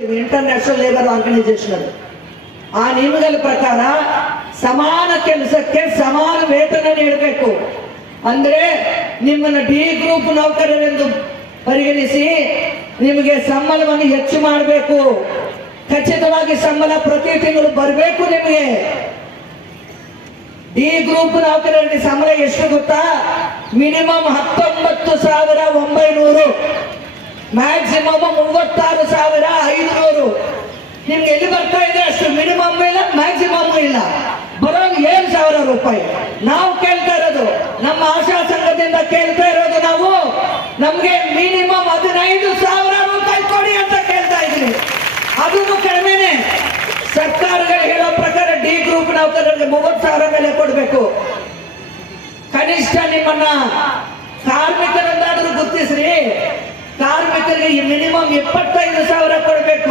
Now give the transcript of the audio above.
International labour organisation ಆ ನಿಯಮಗಳ ಪ್ರಕಾರ ಸಮಾನ ಕೆಲಸಕ್ಕೆ ಸಮಾನ ವೇತನ ನೀಡಬೇಕು. ಅಂದ್ರೆ ನಿಮ್ಮನ್ನ ಡಿ ಗ್ರೂಪ್ ನೌಕರರೆಂದು ಪರಿಗಣಿಸಿ ನಿಮಗೆ ಸಂಬಳವನ್ನು ಹೆಚ್ಚು ಮಾಡಬೇಕು. ಖಚಿತವಾಗಿ ಸಂಬಳ ಪ್ರತಿ ತಿಂಗಳು ಬರಬೇಕು. ನಿಮಗೆ ಡಿ ಗ್ರೂಪ್ ನೌಕರರಿಗೆ ಸಂಬಳ ಎಷ್ಟು ಗೊತ್ತಾ? Minimum 19,900, maximum 36,500. ನಿಮ್ಗೆ ಎಲ್ಲಿ ಬರ್ತಾ ಇದೆ ಅಷ್ಟು ಮಿನಿಮಮ್ ಇಲ್ಲ, ಮ್ಯಾಕ್ಸಿಮಮ್ ಇಲ್ಲ, ಬರೋದು 7,000 ರೂಪಾಯಿ. ನಾವು ಕೇಳ್ತಾ ಇರೋದು, ನಮ್ಮ ಆಶಾ ಸಂಘದಿಂದ ಕೇಳ್ತಾ ಇರೋದು, ನಾವು ನಮ್ಗೆ ಮಿನಿಮಮ್ 15,000 ರೂಪಾಯಿ ಕೊಡಿ ಅಂತ ಕೇಳ್ತಾ ಇದ್ವಿ. ಅದನ್ನು ಕಡಿಮೆನೆ. ಸರ್ಕಾರಗಳು ಹೇಳೋ ಪ್ರಕಾರ ಡಿ ಗ್ರೂಪ್ ನೌಕರರಿಗೆ 30,000 ಮೇಲೆ ಕೊಡಬೇಕು. ಕನಿಷ್ಠ ನಿಮ್ಮನ್ನ ಕಾರ್ಮಿಕರನ್ನಾದ್ರೂ ಗುರುತಿಸ್ರಿ. ಕಾರ್ಮಿಕರಿಗೆ ಮಿನಿಮಮ್ 25,000 ಕೊಡಬೇಕು.